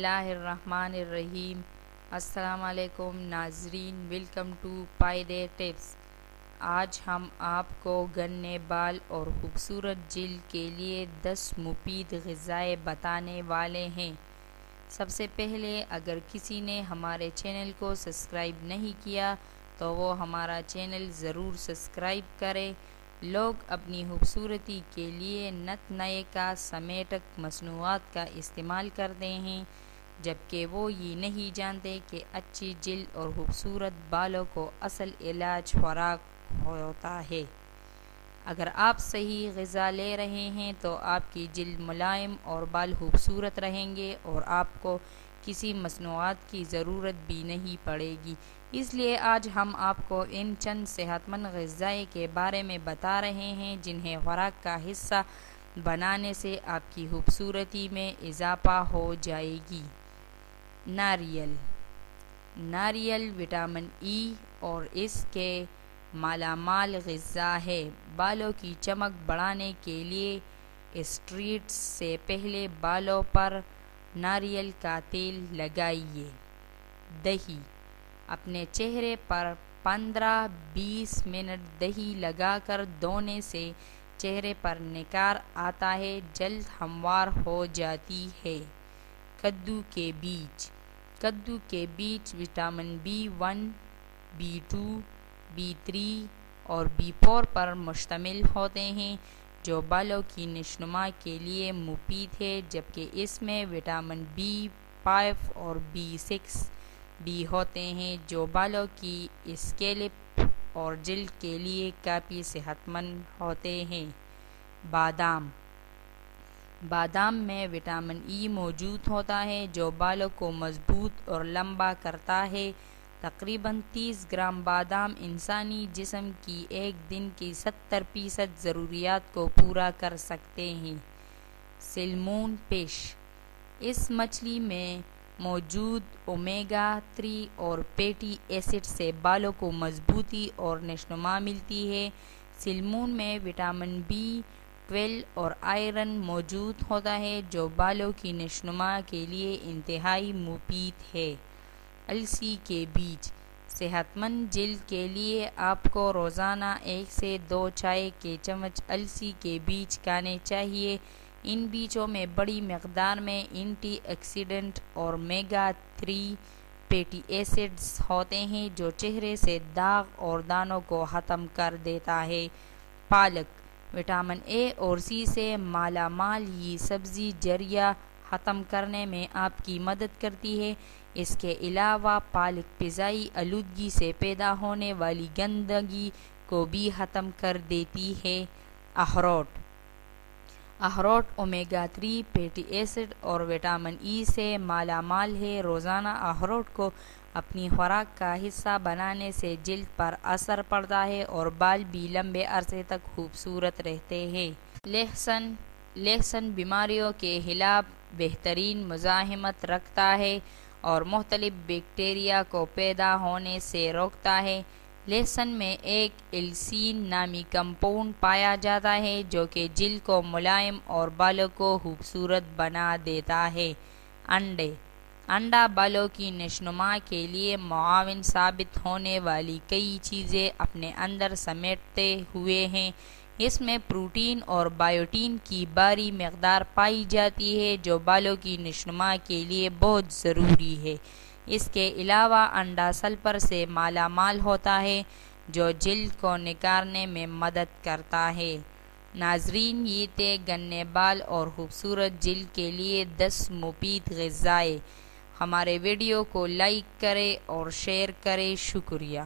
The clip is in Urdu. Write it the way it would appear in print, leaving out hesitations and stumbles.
اللہ الرحمن الرحیم۔ السلام علیکم ناظرین، ویلکم ٹو پائیدے ٹپس۔ آج ہم آپ کو گنے بال اور خوبصورت جلد کے لیے 10 مفید غذائیں بتانے والے ہیں۔ سب سے پہلے اگر کسی نے ہمارے چینل کو سبسکرائب نہیں کیا تو وہ ہمارا چینل ضرور سبسکرائب کرے۔ لوگ اپنی خوبصورتی کے لیے نت نئے کا سمیٹک مصنوعات کا استعمال کرتے ہیں، جبکہ وہ یہ نہیں جانتے کہ اچھی جلد اور خوبصورت بالوں کو اصل علاج خوراک ہوتا ہے۔ اگر آپ صحیح غذا لے رہے ہیں تو آپ کی جلد ملائم اور بال خوبصورت رہیں گے اور آپ کو کسی مصنوعات کی ضرورت بھی نہیں پڑے گی۔ اس لیے آج ہم آپ کو ان چند صحت مند غذائیں کے بارے میں بتا رہے ہیں جنہیں خوراک کا حصہ بنانے سے آپ کی خوبصورتی میں اضافہ ہو جائے گی۔ ناریل۔ ناریل وٹامن ای اور اس کے مالا مال غذا ہے۔ بالوں کی چمک بڑھانے کے لیے اسٹریٹس سے پہلے بالوں پر ناریل کا تیل لگائیے۔ دہی۔ اپنے چہرے پر 15-20 منٹ دہی لگا کر دھونے سے چہرے پر نکھار آتا ہے، جلد ہموار ہو جاتی ہے۔ کدو کے بیج۔ کدو کے بیج وٹامن B1، B2، B3 اور B4 پر مشتمل ہوتے ہیں جو بالوں کی نشوونما کے لیے مفید ہے، جبکہ اس میں وٹامن B5 اور B6 بھی ہوتے ہیں جو بالوں کی اسکیلپ اور جلد کے لیے کافی صحت مند ہوتے ہیں۔ بادام۔ بادام میں وٹامن ای موجود ہوتا ہے جو بالوں کو مضبوط اور لمبا کرتا ہے۔ تقریباً 30 گرام بادام انسانی جسم کی ایک دن کی 70% ضروریات کو پورا کر سکتے ہیں۔ سیلمون فش۔ اس مچھلی میں موجود اومیگا 3 اور فیٹی ایسڈ سے بالوں کو مضبوطی اور نشوونما ملتی ہے۔ سیلمون میں وٹامن B12 اور آئرن موجود ہوتا ہے جو بالوں کی نشوونما کے لیے انتہائی مفید ہے۔ السی کے بیج۔ صحت مند جلد کے لیے آپ کو روزانہ 1 سے 2 چائے کے چمچ السی کے بیج کھانے چاہیے۔ ان بیجوں میں بڑی مقدار میں اینٹی آکسیڈنٹ اور اومیگا 3 فیٹی ایسڈز ہوتے ہیں جو چہرے سے داغ اور دانوں کو ختم کر دیتا ہے۔ پالک۔ وٹامن اے اور سی سے مالا مال یہ سبزی جرثیمہ ختم کرنے میں آپ کی مدد کرتی ہے۔ اس کے علاوہ پالک فضائی آلودگی سے پیدا ہونے والی گندگی کو بھی ختم کر دیتی ہے۔ اخروٹ۔ اخروٹ اومیگا 3 فیٹی ایسڈ اور وٹامن ای سے مالا مال ہے۔ روزانہ اخروٹ کو اپنی خوراک کا حصہ بنانے سے جلد پر اثر پڑتا ہے اور بال بھی لمبے عرصے تک خوبصورت رہتے ہیں۔ لہسن۔ لہسن بیماریوں کے خلاف بہترین مزاحمت رکھتا ہے اور مختلف بیکٹیریا کو پیدا ہونے سے روکتا ہے۔ لہسن میں ایک السین نامی کمپاؤنڈ پایا جاتا ہے جو کہ جلد کو ملائم اور بالوں کو خوبصورت بنا دیتا ہے۔ انڈے۔ انڈا بالوں کی نشوونما کے لیے معاون ثابت ہونے والی کئی چیزیں اپنے اندر سمیٹتے ہوئے ہے۔ اس میں پروٹین اور بائیوٹین کی بھاری مقدار پائی جاتی ہے جو بالوں کی نشوونما کے لیے بہت ضروری ہے۔ اس کے علاوہ انڈا سلفر سے مالا مال ہوتا ہے جو جلد کو نکھارنے میں مدد کرتا ہے۔ ناظرین، یہ تھے گنے بال اور خوبصورت جلد کے لیے 10 مفید غذائیں۔ ہمارے ویڈیو کو لائک کریں اور شیئر کریں۔ شکریہ۔